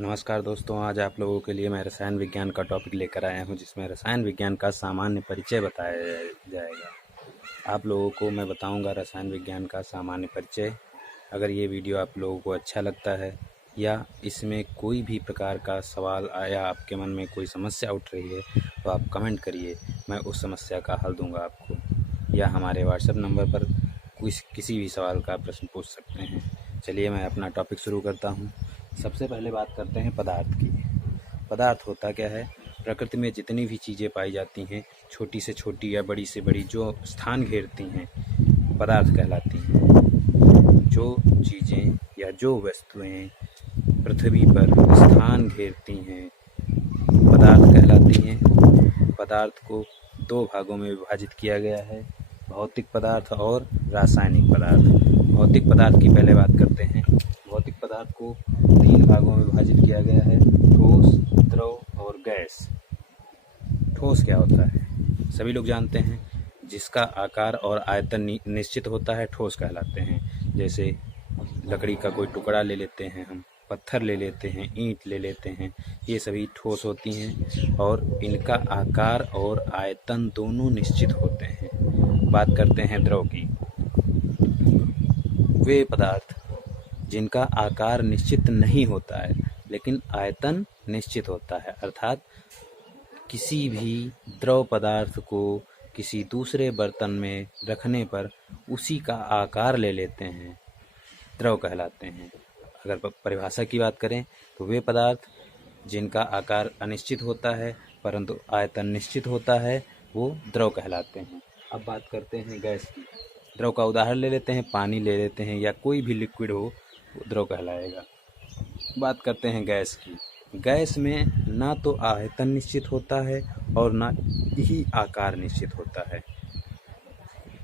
नमस्कार दोस्तों, आज आप लोगों के लिए मैं रसायन विज्ञान का टॉपिक लेकर आया हूं, जिसमें रसायन विज्ञान का सामान्य परिचय बताया जाएगा। आप लोगों को मैं बताऊंगा रसायन विज्ञान का सामान्य परिचय। अगर ये वीडियो आप लोगों को अच्छा लगता है या इसमें कोई भी प्रकार का सवाल आया, आपके मन में कोई समस्या उठ रही है, तो आप कमेंट करिए, मैं उस समस्या का हल दूंगा आपको, या हमारे व्हाट्सएप नंबर पर किसी भी सवाल का प्रश्न पूछ सकते हैं। चलिए मैं अपना टॉपिक शुरू करता हूँ। सबसे पहले बात करते हैं पदार्थ की। पदार्थ होता क्या है? प्रकृति में जितनी भी चीज़ें पाई जाती हैं, छोटी से छोटी या बड़ी से बड़ी, जो स्थान घेरती हैं, पदार्थ कहलाती हैं। जो चीज़ें या जो वस्तुएं पृथ्वी पर स्थान घेरती हैं, पदार्थ कहलाती हैं। पदार्थ को दो भागों में विभाजित किया गया है, भौतिक पदार्थ और रासायनिक पदार्थ। भौतिक पदार्थ की पहले बात करते हैं। भौतिक पदार्थ को तीन भागों में विभाजित किया गया है, ठोस, द्रव और गैस। ठोस क्या होता है? सभी लोग जानते हैं, जिसका आकार और आयतन निश्चित होता है, ठोस कहलाते हैं। जैसे लकड़ी का कोई टुकड़ा ले लेते हैं हम, पत्थर ले लेते हैं, ईंट ले लेते हैं, ये सभी ठोस होती हैं और इनका आकार और आयतन दोनों निश्चित होते हैं। बात करते हैं द्रव की। वे पदार्थ जिनका आकार निश्चित नहीं होता है लेकिन आयतन निश्चित होता है, अर्थात किसी भी द्रव पदार्थ को किसी दूसरे बर्तन में रखने पर उसी का आकार ले लेते हैं, द्रव कहलाते हैं। अगर परिभाषा की बात करें तो वे पदार्थ जिनका आकार अनिश्चित होता है परंतु आयतन निश्चित होता है, वो द्रव कहलाते हैं। अब बात करते हैं गैस की। द्रव का उदाहरण ले लेते हैं, पानी ले लेते हैं या कोई भी लिक्विड हो, वो द्रव कहलाएगा। बात करते हैं गैस की। गैस में ना तो आयतन निश्चित होता है और ना ही आकार निश्चित होता है।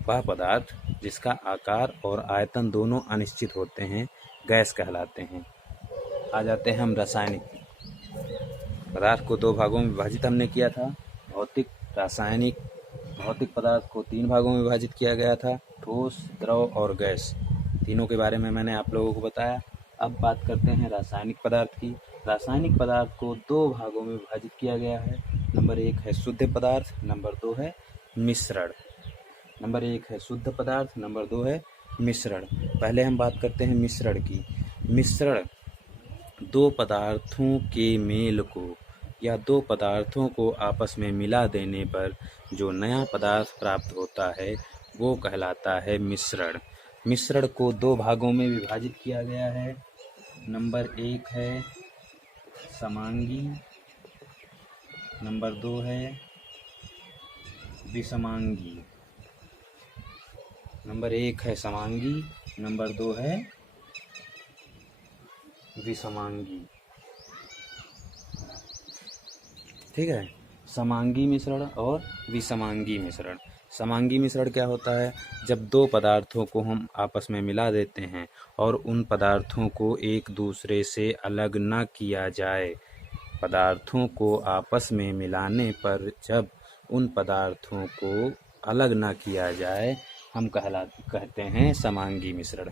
वह पदार्थ जिसका आकार और आयतन दोनों अनिश्चित होते हैं, गैस कहलाते हैं। आ जाते हैं हम रासायनिक। पदार्थ को दो भागों में विभाजित हमने किया था, भौतिक, रासायनिक। भौतिक पदार्थ को तीन भागों में विभाजित किया गया था, ठोस, द्रव और गैस। तीनों के बारे में मैंने आप लोगों को बताया। अब बात करते हैं रासायनिक पदार्थ की। रासायनिक पदार्थ को दो भागों में विभाजित किया गया है। नंबर एक है शुद्ध पदार्थ, नंबर दो है मिश्रण। नंबर एक है शुद्ध पदार्थ, नंबर दो है मिश्रण। पहले हम बात करते हैं मिश्रण की। मिश्रण दो पदार्थों के मेल को या दो पदार्थों को आपस में मिला देने पर जो नया पदार्थ प्राप्त होता है, वो कहलाता है मिश्रण। मिश्रण को दो भागों में विभाजित किया गया है। नंबर एक है समांगी, नंबर दो है विषमांगी। नंबर एक है समांगी, नंबर दो है विषमांगी। ठीक है, समांगी मिश्रण और विषमांगी मिश्रण। समांगी मिश्रण क्या होता है? जब दो पदार्थों को हम आपस में मिला देते हैं और उन पदार्थों को एक दूसरे से अलग न किया जाए। पदार्थों को आपस में मिलाने पर जब उन पदार्थों को अलग न किया जाए, हम कहते हैं समांगी मिश्रण।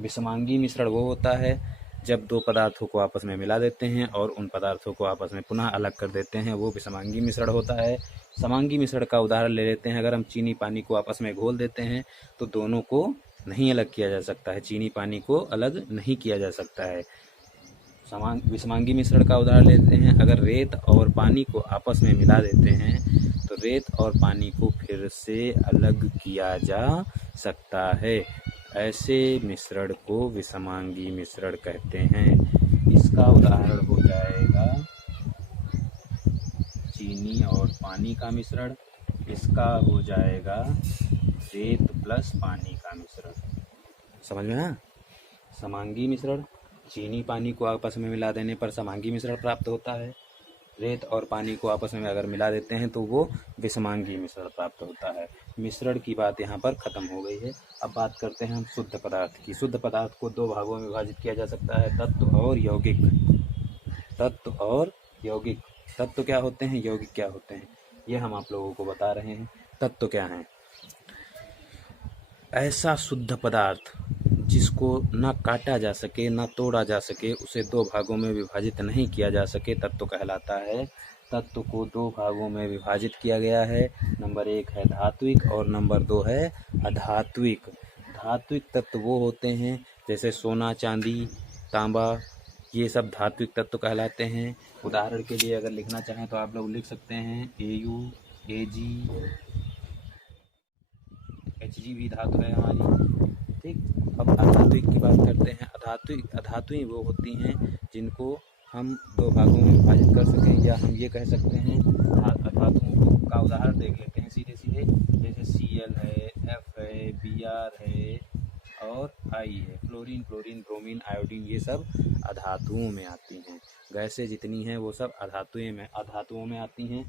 विषमांगी मिश्रण वो होता है जब दो पदार्थों को आपस में मिला देते हैं और उन पदार्थों को आपस में पुनः अलग कर देते हैं, वो विषमांगी मिश्रण होता है। समांगी मिश्रण का उदाहरण ले लेते हैं। अगर हम चीनी पानी को आपस में घोल देते हैं तो दोनों को नहीं अलग किया जा सकता है, चीनी पानी को अलग नहीं किया जा सकता है। विषमांगी मिश्रण का उदाहरण लेते हैं। अगर रेत और पानी को आपस में मिला देते हैं तो रेत और पानी को फिर से अलग किया जा सकता है। ऐसे मिश्रण को विषमांगी मिश्रण कहते हैं। इसका उदाहरण हो जाएगा चीनी और पानी का मिश्रण। इसका हो जाएगा रेत प्लस पानी का मिश्रण। समझ में ना? समांगी मिश्रण, चीनी पानी को आपस में मिला देने पर समांगी मिश्रण प्राप्त होता है। रेत और पानी को आपस में अगर मिला देते हैं तो वो विषमांगी मिश्रण प्राप्त होता है। मिश्रण की बात यहाँ पर खत्म हो गई है। अब बात करते हैं हम शुद्ध पदार्थ की। शुद्ध पदार्थ को दो भागों में विभाजित किया जा सकता है, तत्व और यौगिक। तत्व और यौगिक। तत्व क्या होते हैं, यौगिक क्या होते हैं, ये हम आप लोगों को बता रहे हैं। तत्व क्या है? ऐसा शुद्ध पदार्थ जिसको ना काटा जा सके ना तोड़ा जा सके, उसे दो भागों में विभाजित नहीं किया जा सके, तत्व कहलाता है। तत्व को दो भागों में विभाजित किया गया है। नंबर 1 है धात्विक और नंबर 2 है अधात्विक। धात्विक तत्व वो होते हैं जैसे सोना, चांदी, तांबा, ये सब धात्विक तत्व कहलाते हैं। उदाहरण के लिए अगर लिखना चाहें तो आप लोग लिख सकते हैं Au, Ag, Hg भी धातु है हमारी, ठीक। अब अधात्विक की बात करते हैं। अधातुएं वो होती हैं जिनको हम दो भागों में विभाजित कर सकें, या हम ये कह सकते हैं अधातुओं का उदाहरण देख लेते हैं सीधे सीधे, जैसे Cl है, F है, Br है और I है। फ्लोरीन, ब्रोमीन, आयोडीन, ये सब अधातुओं में आती हैं। गैसें जितनी हैं वो सब अधातुओं में आती हैं।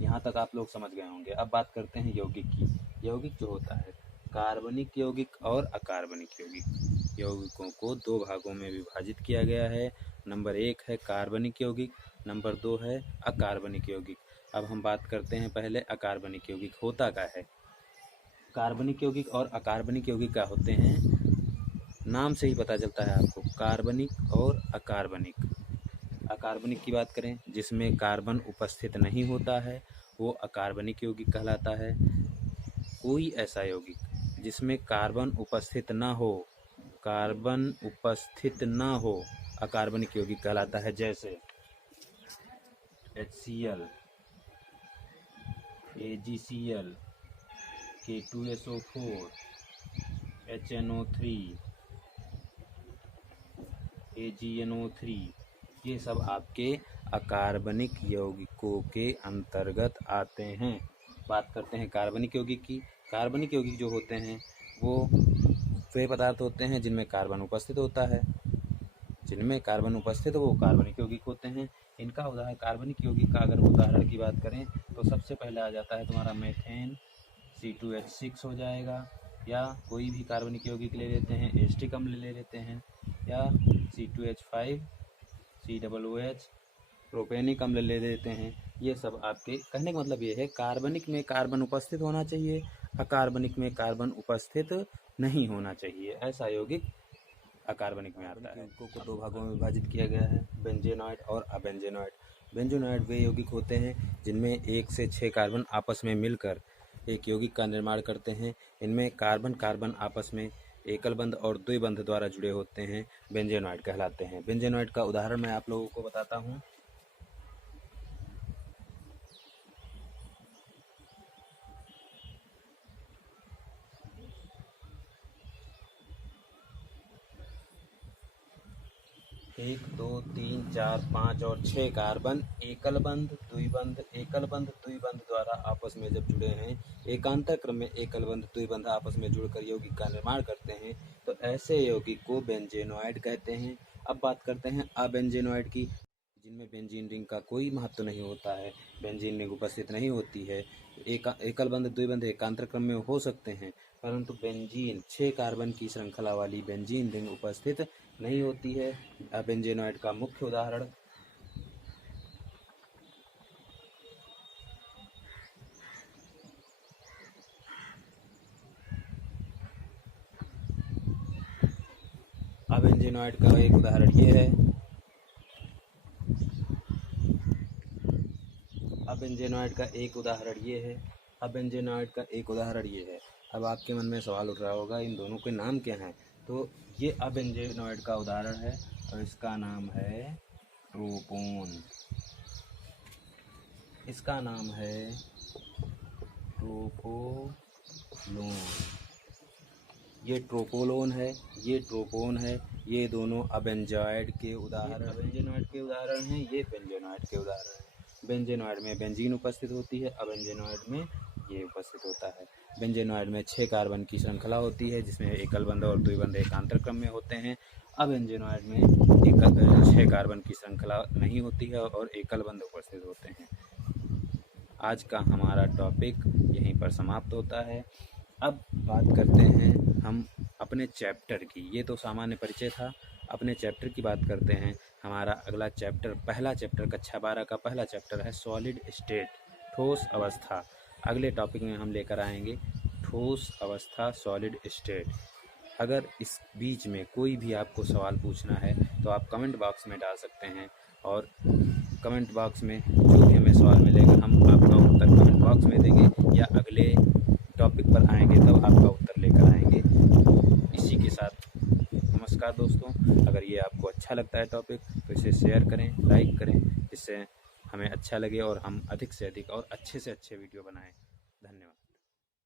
यहाँ तक आप लोग समझ गए होंगे। अब बात करते हैं यौगिक की। यौगिक जो होता है, कार्बनिक यौगिक और अकार्बनिक यौगिक। यौगिकों को दो भागों में विभाजित किया गया है। नंबर 1 है कार्बनिक यौगिक, नंबर 2 है अकार्बनिक यौगिक। अब हम बात करते हैं पहले अकार्बनिक यौगिक होता क्या है। कार्बनिक यौगिक और अकार्बनिक यौगिक क्या होते हैं, नाम से ही पता चलता है आपको, कार्बनिक और अकार्बनिक। अकार्बनिक की बात करें, जिसमें कार्बन उपस्थित नहीं होता है, वो अकार्बनिक यौगिक कहलाता है। कोई ऐसा यौगिक जिसमें कार्बन उपस्थित ना हो, अकार्बनिक यौगिक कहलाता है। जैसे HCl, AgCl, K2SO4, HNO3, AgNO3, ये सब आपके अकार्बनिक यौगिकों के अंतर्गत आते हैं। बात करते हैं कार्बनिक यौगिक की। कार्बनिक यौगिक जो होते हैं वो वे पदार्थ होते हैं जिनमें कार्बन उपस्थित होता है। जिनमें कार्बन उपस्थित वो कार्बनिक यौगिक होते हैं। इनका उदाहरण, कार्बनिक यौगिक का अगर उदाहरण की बात करें तो सबसे पहले आ जाता है तुम्हारा मेथेन, C2H6 हो जाएगा, या कोई भी कार्बनिक यौगिक ले लेते हैं, एस्टिक अम्ल ले लेते हैं, या C2H5, COOH, प्रोपेनिक अम्ल ले लेते हैं। ये सब आपके कहने का मतलब ये है, कार्बनिक में कार्बन उपस्थित होना चाहिए, अकार्बनिक में कार्बन उपस्थित नहीं होना चाहिए। ऐसा यौगिक अकार्बनिक में आता है। यौगिकों को दो भागों में विभाजित किया गया है, बेंजेनॉइड और अबेंजेनॉइड। बेंजेनॉइड वे यौगिक होते हैं जिनमें 1 से 6 कार्बन आपस में मिलकर एक यौगिक का निर्माण करते हैं। इनमें कार्बन आपस में एकल बंध और द्विबंध द्वारा जुड़े होते हैं, बेंजेनॉइड कहलाते हैं। बेंजेनॉइड का उदाहरण मैं आप लोगों को बताता हूँ। एक, दो, तीन, चार, 5 और 6 कार्बन एकल बंध द्विबंध द्वारा आपस में जब जुड़े हैं, एकांतर क्रम में एकल बंध द्विबंध आपस में जुड़कर यौगिक का निर्माण करते हैं, तो ऐसे यौगिक को बेंजेनॉइड कहते हैं। अब बात करते हैं अबेंजेनॉइड की, जिनमें बेंजीन रिंग का कोई महत्व नहीं होता है, बेंजीन रिंग उपस्थित नहीं होती है। एकल बंध द्विबंध एकांतर क्रम में हो सकते हैं, परंतु बेंजीन 6 कार्बन की श्रृंखला वाली बेंजीन रिंग उपस्थित नहीं होती है। अबेंजेनॉइड का मुख्य उदाहरण अबेंजेनॉइड का एक उदाहरण ये है, अबेंजेनॉइड का एक उदाहरण ये है। अब आपके मन में सवाल उठ रहा होगा, इन दोनों के नाम क्या हैं। तो ये अबेंजेनॉइड का उदाहरण है और इसका नाम है ट्रोपोन। इसका नाम है ट्रोपोलोन। ये ट्रोपोलोन है, ये ट्रोपोन है। ये दोनों अबेंजॉइड के उदाहरण, अबेंजेनॉइड के उदाहरण हैं। ये बेंजेनॉइड के उदाहरण हैं। बेंजेनॉइड में बेंजीन उपस्थित होती है, अबेंजेनॉइड में ये उपस्थित होता है। बेंजेनॉइड में 6 कार्बन की श्रृंखला होती है, जिसमें एकल बंध और द्विबंध एकांतर क्रम में होते हैं। अबेंजेनॉइड में 6 कार्बन की श्रृंखला नहीं होती है और एकल बंध उपस्थित होते हैं। आज का हमारा टॉपिक यहीं पर समाप्त होता है। अब बात करते हैं हम अपने चैप्टर की। ये तो सामान्य परिचय था, अपने चैप्टर की बात करते हैं। हमारा अगला चैप्टर, पहला चैप्टर, कक्षा 12 का पहला चैप्टर है सॉलिड स्टेट, ठोस अवस्था। अगले टॉपिक में हम लेकर आएंगे ठोस अवस्था, सॉलिड स्टेट। अगर इस बीच में कोई भी आपको सवाल पूछना है तो आप कमेंट बॉक्स में डाल सकते हैं, और कमेंट बॉक्स में जो भी हमें सवाल मिलेगा हम आपका उत्तर कमेंट बॉक्स में देंगे, या अगले टॉपिक पर आएंगे तब आपका उत्तर लेकर आएंगे। इसी के साथ नमस्कार दोस्तों। अगर ये आपको अच्छा लगता है टॉपिक तो इसे शेयर करें, लाइक करें, जिससे हमें अच्छा लगे और हम अधिक से अधिक और अच्छे से अच्छे वीडियो बनाएं। धन्यवाद।